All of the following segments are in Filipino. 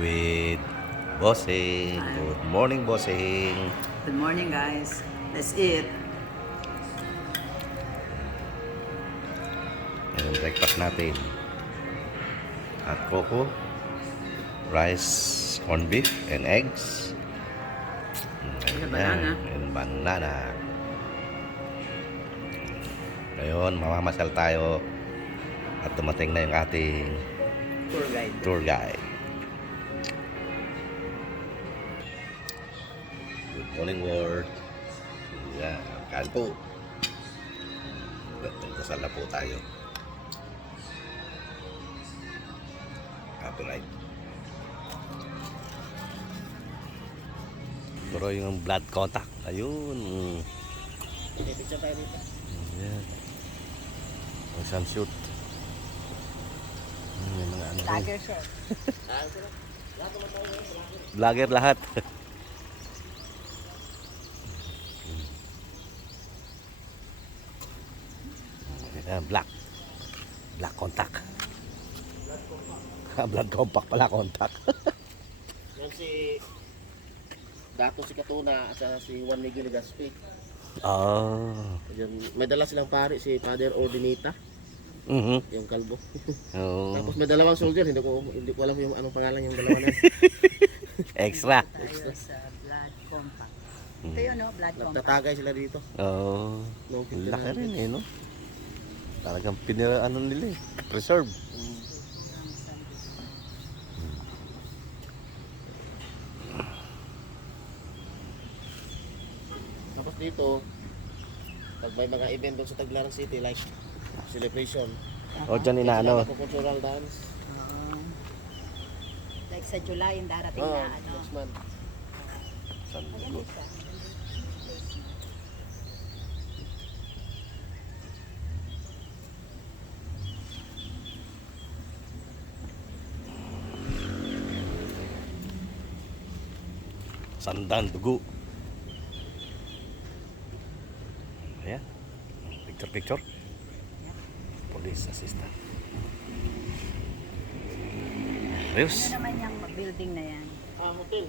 with Bossing. Good morning, Bossing. Good morning, guys. Let's eat. Yan ang breakfast natin. Hot cocoa, rice, corned beef, and eggs. And banana. And banana. Ngayon, mamamasal tayo at dumating na yung ating Tour guide. tour guide. Good morning, world. Yan, kain po. Dasal na po tayo. Copyright. Pero yung blood contact, ayun. Picture tayo dito. Yan. Ang sunshoot. May mga ano. Tiger short. Vlogger lahat. Black. Black contact. Blood compact pala contact. Yan si Dato si Katuna at saka si Juan Miguel Gaspi. Oh. Yan, may dala silang pari si Father Ordinita, yung kalbo. Oh. Tapos may dalawang soldier, hindi ko alam yung anong pangalan yung dalawa na. Extra. Tayo sa blood compact. Ito yun, no? Blood compact. Nagtatagay sila dito. Oh. No, Laki rin eh, no? Talagang ano nila eh. Preserve. Tapos dito, pag may mga event doon sa Tagbilaran City like celebration, O dyan inaano. cultural dance. Like sa July, yung darating na, ano. Next month. Maganda siya. Sandan, dugo. Ayan. Picture. Police assistant. Ayos. Ano naman yung building na yan? Hotel.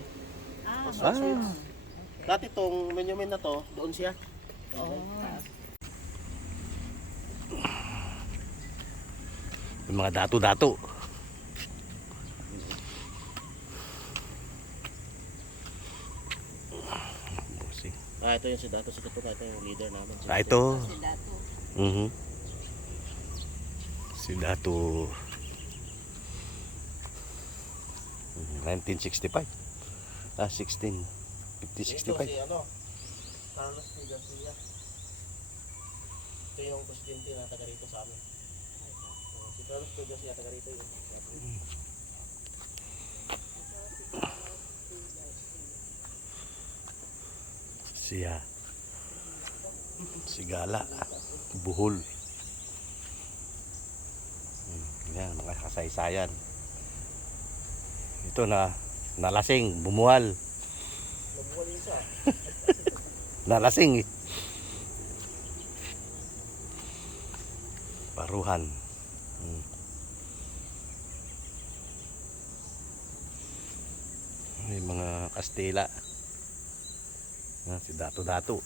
Ah. Dati tong monument na to, doon siya. Oh. Yung mga dato-dato. Bossing. Ito yung si Dato si Katuna, ito yung leader namin. Ito. Si Dato. Si Dato. 1965. 16. 50-65. Si ano, Carlos P. Garcia. Ito yung presidente na taga rito sa amin. Si Carlos P. Garcia taga rito yun. Siya. Sigala. Buhol. Yan, mga kasaysayan. Ito na, nalasing, bumuhal. Nabuhal yun siya. Nalasing eh. Paruhan. May mga Kastila. Si Dato-Dato.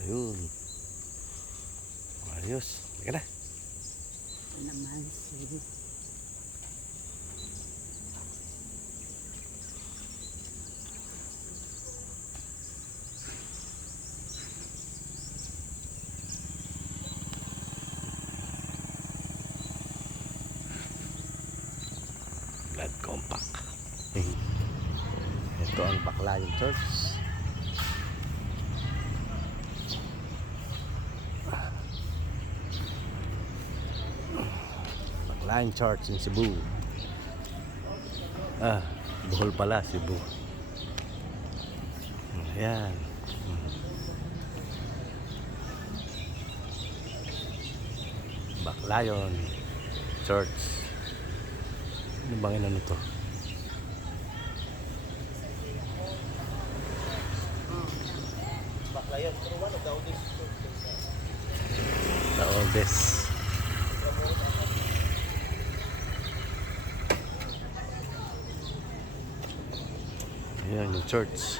Ayun. Ayos. Teka na. Ito naman si... Blood compact. Ito ang Baclayan Church. Baclayan Church in Cebu. Bohol pala, Cebu. Ayan. Baclayan Church. Ano bang inano to? Baklayan. Pero one of the oldest church din sa The oldest. Ayan yung church.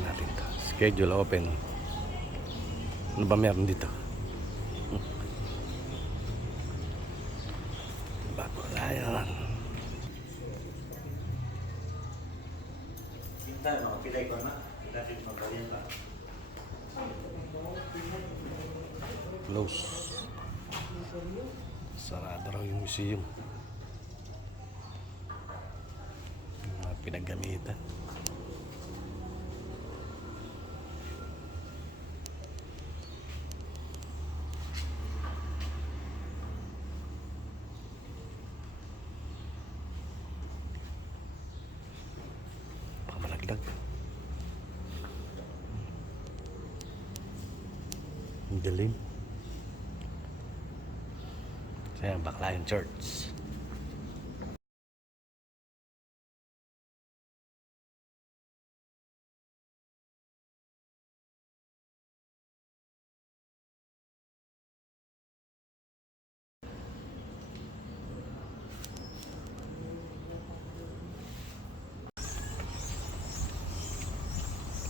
Natin to. Schedule open. Ano ba meron dito? Baklayan. Close. Sarado raw yung museum. Mga pinaggamitan. Pamalaglag. Ang dilim. Ayan, Baklayan Church.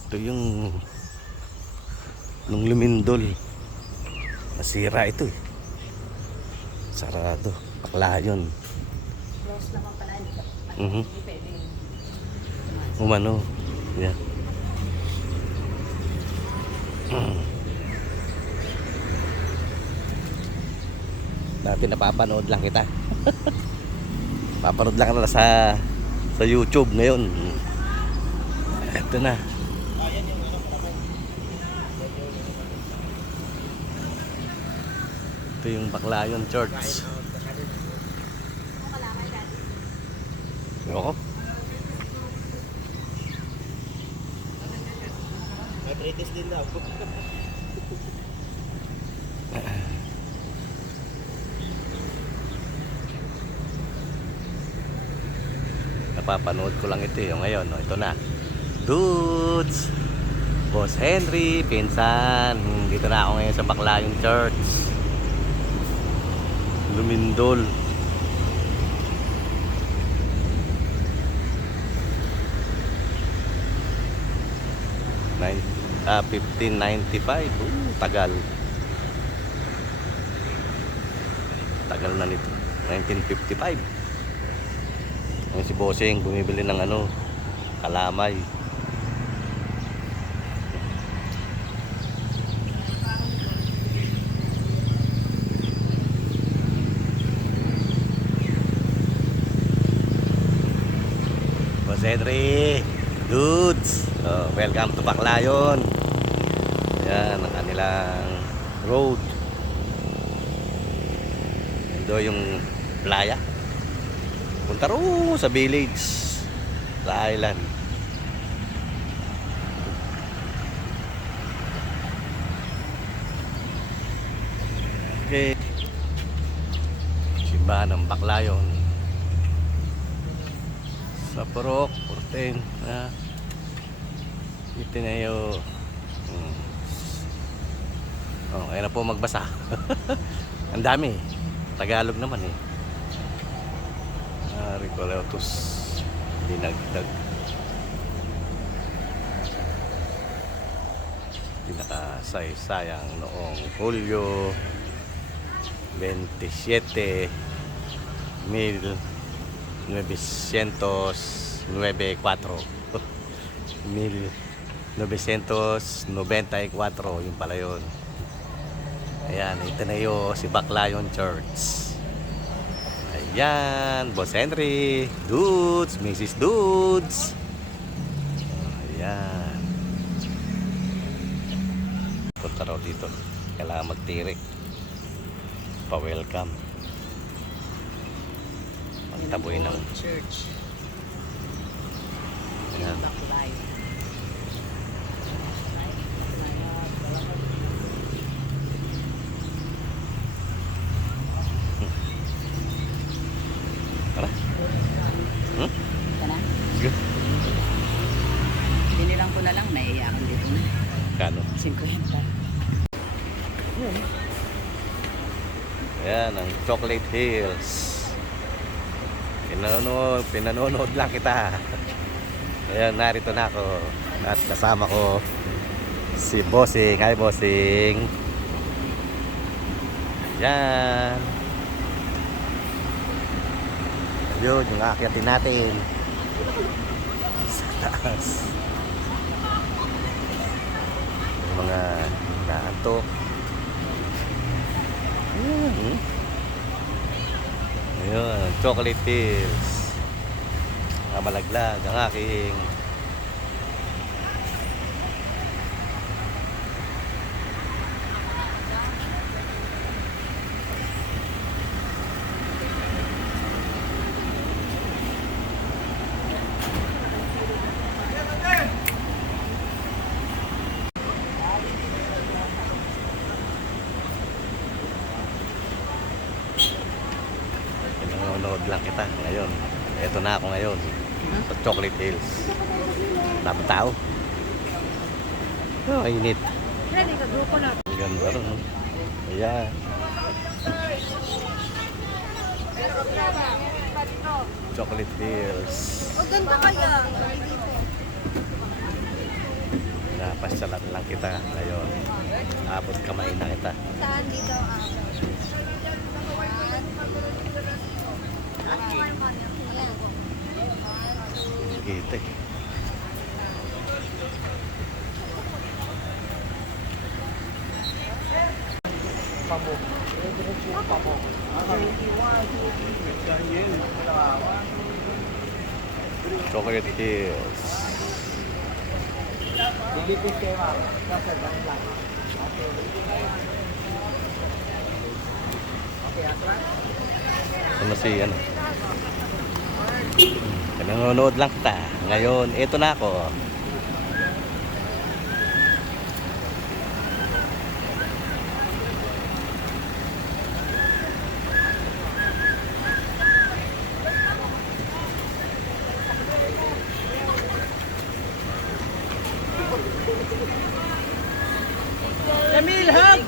Ito yung nung lumindol. Nasira ito eh. Sarado. Baklayan. Close naman pala. Mhm. Hindi pwede. Umano. Yeah. Dati napapanood lang kita. Papanood lang na sa YouTube ngayon. Ito na. Ayan yung ano, marami. Ito yung Baklayan Church. Ako. May British din daw. Napapanood ko lang ito yung ngayon. No? Ito na. Dudes! Boss Henry, pinsan. Dito na ako ngayon sa Baklayan Church. Lumindol. Nine, 1595. Tagal. Tagal na nito. 1955. Yung si Bossing bumibili ng ano, kalamay. Boss Henry, dudes, welcome to Baklayan. Yan ang kanilang road. Ito yung playa. Punta ro sa village, sa island. Okay. Simbahan ng Baklayan. Sa Purok, 14. Ito na yung... Oh, kaya na po magbasa. Ang dami. Tagalog naman eh. Recoletos dinagdag. Pinakasaysayang noong Hulyo 27, 1994 yung pala yun. Ayan, ito na yun si Baklayan Church. Ayan, Boss Henry, Dudes, Mrs. Dudes. Ayan. Punta raw dito. Kailangan magtirik. Pa-welcome. Pagtaboy ng church. Ayan. Baklayan. ko na lang, naiiyakan dito na. Kano? 50. Ayan, ang Chocolate Hills. Pinanonood lang kita. Ayan, narito na ako. At kasama ko si Bossing. Hi, Bossing. Ayan. Yun, yung aakyatin natin. Sa taas. Yung mga naantok. Ayan. Ayun, Chocolate Hills. Malaglag ang aking nanonood lang kita ngayon. Eto na ako ngayon sa Chocolate Hills. Dami tao. Oh, init. Ang ganda rin. Ayan. Chocolate Hills. Ang ganda kaya. Napasyalan lang kita ngayon. Tapos kamay na kita. Saan dito Kita eh. Pamuk. Pamuk. Chocolate Hills. Ano si ano? Nanonood lang kita. Ngayon, eto na ako. Emil, hug!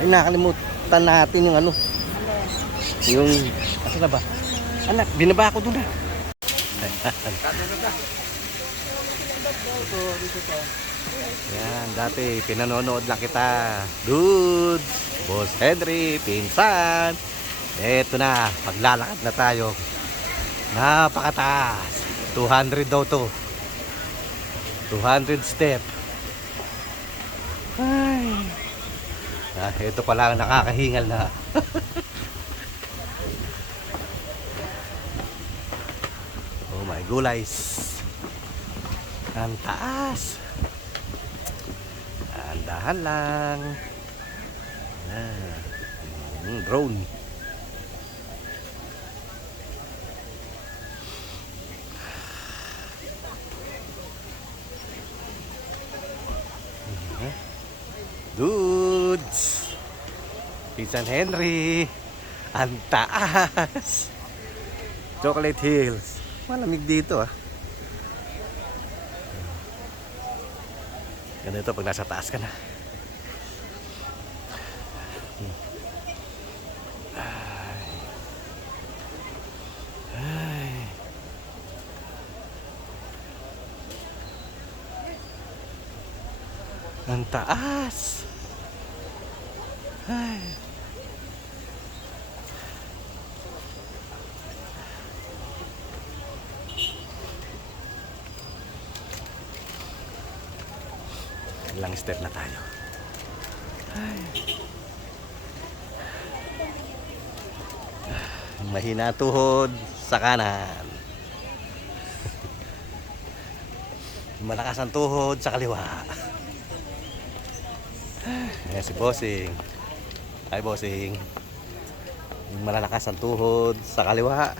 Ay, nakalimutan natin yung ano. Yung, asa na ba? Anak, binaba ako doon na. Yan, dati pinanonood lang kita. Dudes, Boss Henry, Pinsan. Eto na, paglalakad na tayo. Napakataas. 200 daw to. 200 step. Ay. Ito pala ang nakakahingal na. Oh my gulays. Ang taas. Dahan lang. Drone. Dudes, Pinsan Henry, ang taas. Chocolate Hills. Malamig dito ah. Ganito pag nasa taas ka na. Ay. Ang taas. Ay. Ilang step na tayo. Ay. Mahina tuhod sa kanan. Malakas ang tuhod sa kaliwa. Ayan si Bossing. Hi Bossing. Yung malalakas ang tuhod sa kaliwa.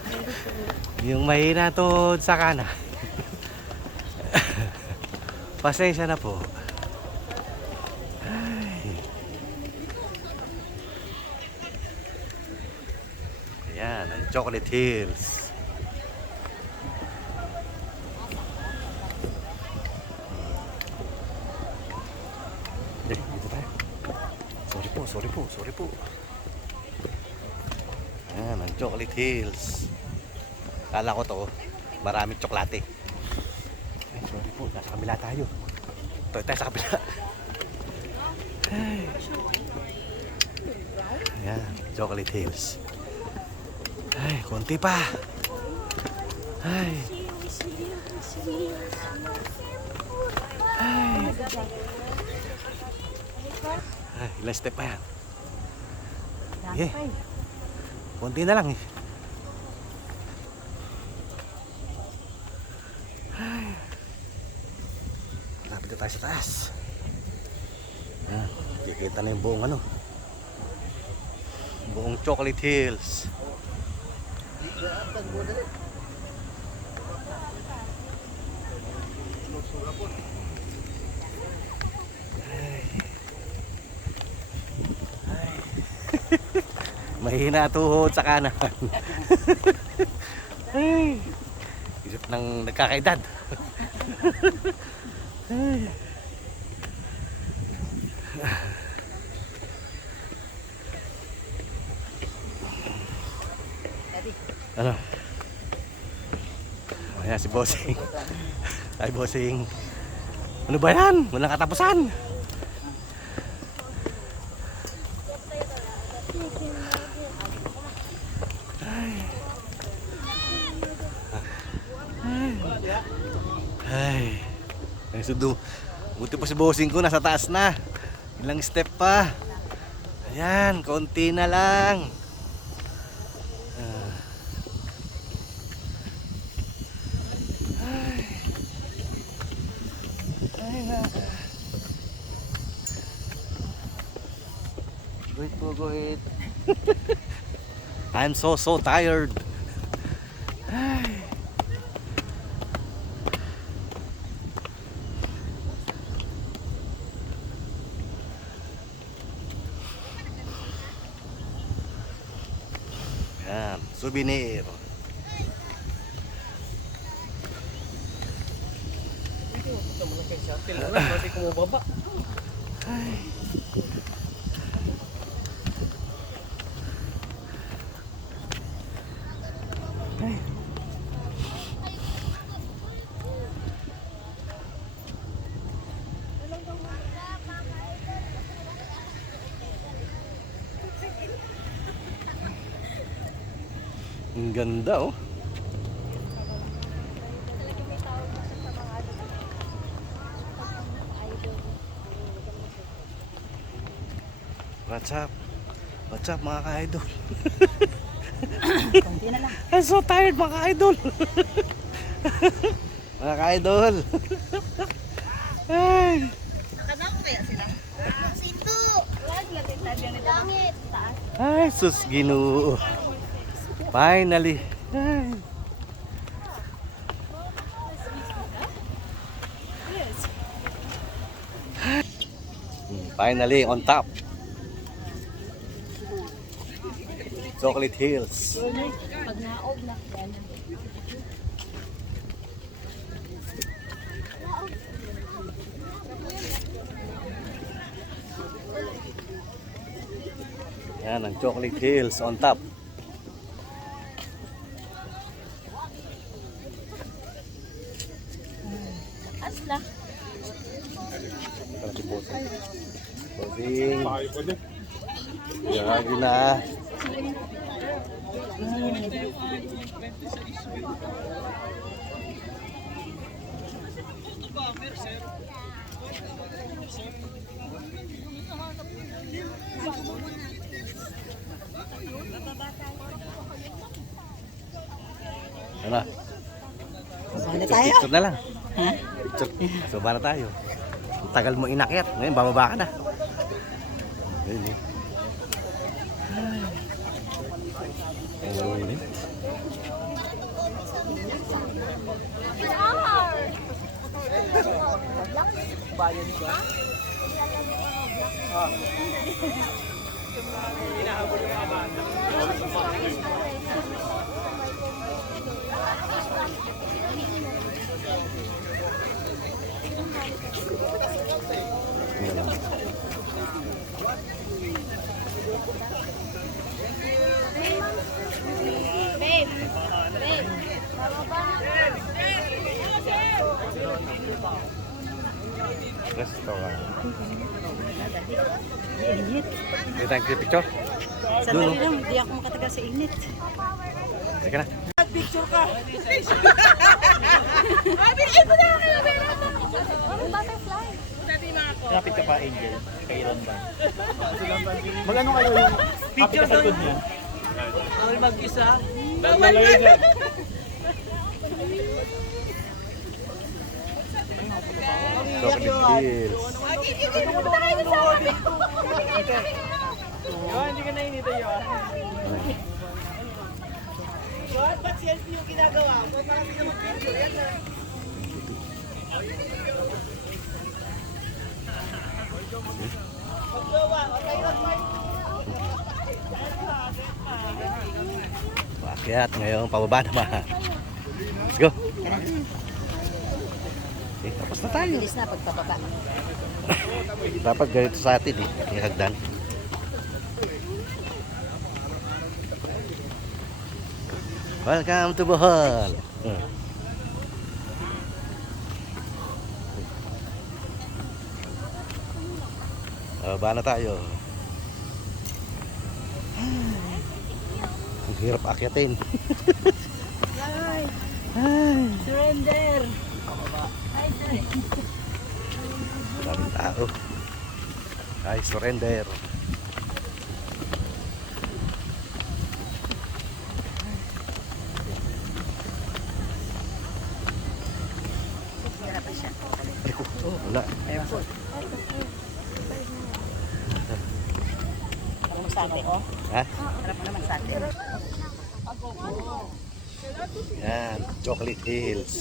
Yung mahina tuhod sa kanan. Pasensya na po. Ayan, ang Chocolate Hills. sorry po, sorry po. Ayan, ang Chocolate Hills. Kala ko to, maraming tsokolate. Ay, sorry po, nasa kabila tayo. Tayo sa kabila. Ay. Ayan, Chocolate Hills. Ay, konti pa. Ay. Ay. Ay, ilang step pa yan. Sige. Konti na lang eh. Ay. Lapit na tayo sa taas. Ayan, kikita na yung buong ano. Buong Chocolate Hills. Mahina tuhod sa kanan. Ay, isip ng nagkakaedad. Ay. Ano? Ayan si Bossing. Ay Bossing. Ano ba yan? Walang katapusan. Ay, ay sudo. Buti pa si Bossing ko nasa taas na. Ilang step pa. Ayan, konti na lang. Ay. Ay na. Wait po, wait. I'm so tired. Ay. Yan, souvenir. Ito mo na kayo sa atin. Pati kumubaba. Ay. Ay. Ang ganda oh. What's up? What's up mga ka-idol? Konti na lang. I'm so tired mga ka-idol. Mga ka-idol. Ay. Nakadamo kaya sila? Sinto! Wag natin tabi ang langit. Taas. Ay, sus Ginoo. Finally. Ay. Finally on top. Chocolate Hills. Pag naog na yan. Yan ang Chocolate Hills on top. Asla. Para si Bossing. Bossing. Yan na. Ano? Baba tayo? Picture na lang. Ha? Picture. So, na tayo. Ang tagal mo inakyat. Ngayon, bababa ka na. Ayun eh. Ayun eh. Tingnan mo. Restaurant. Init. Dito tayo picture. Sandali lang, hindi ako makatagal sa init. Teka na. Picture ka! Lapit ka pa, Angel. Kay Iron ba? Mag-ano kayo yung picture sa likod niya? Bawal mag-isa. Bawal mag-isa. Chocolate Hills. Hindi ka nainita yun. Ba't selfie yung ginagawa mo? Parang hindi ka mag-picture yan na. Paakyat ngayon, pababa naman. Let's go. Okay, tapos na tayo. Bilis na pagpapaba. Dapat ganito sa atin eh, yung hagdan. Welcome to Bohol. Baba na tayo. Ang hirap akyatin. Surrender! Daming tao. Ay, surrender. Hirap pa siya. Ay, wala. Ayun po. Harap mo sa atin, oh. Ha? Harap mo naman sa atin. Yan, Chocolate Hills.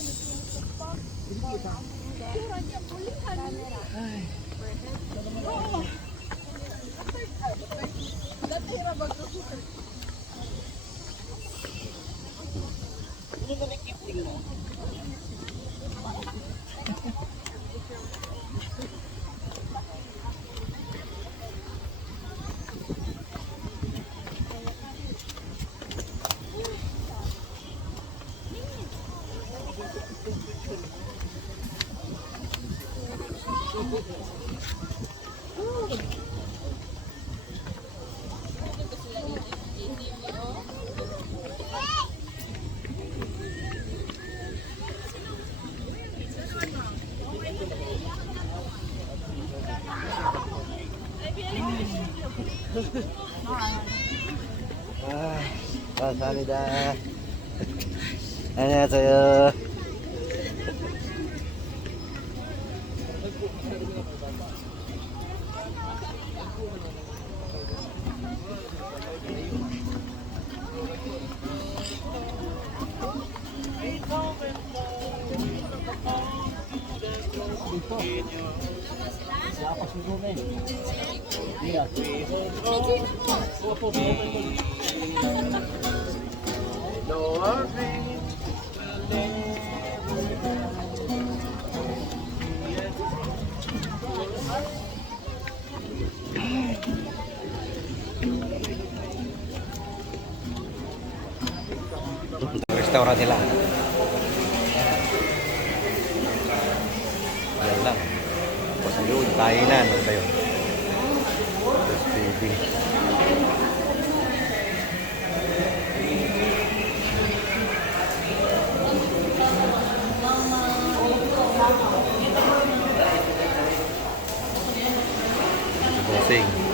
감사합니다. 안녕하세요. Restaurant nila. Yan lang. Tapos yun, kainan. Ano ba yun? Tapos feeding. Bossing.